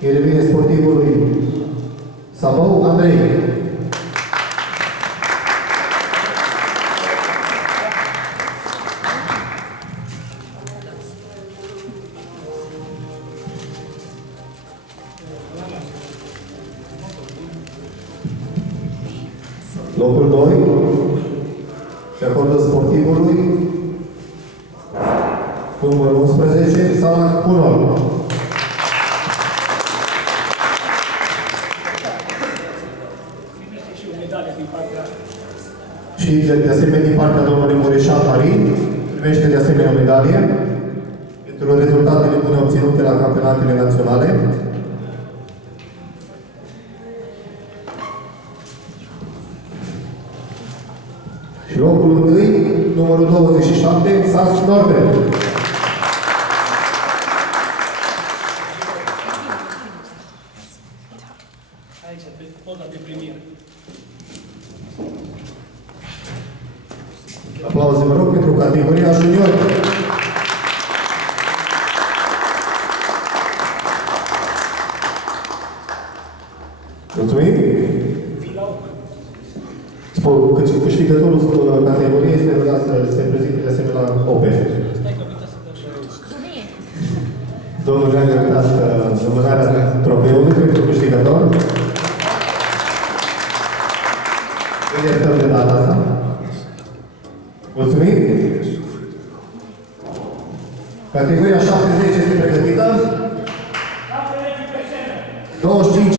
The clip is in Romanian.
îi revine sportivului Sabău Andrei. Locul 2 se acordă sportivului cu numărul 11, Sala Cunor. Și de asemenea din partea domnului Mureșan Marin primește de asemenea o medalie pentru rezultatele bune obținute la campionatele naționale. Și locul 1, numărul 27, Sas Norbert. Aici, pe poza de premieră. Aplauze, vă rog, pentru categoria junior. Mulțumim! Câștigătorul categoriei este rugat să se prezinte de asemenea la Open. Domnul Jean Gărtas, numărarea trofeului pentru câștigător. Îi iertăm de data asta. Mulțumim! Categoria 70 este pregătită. 25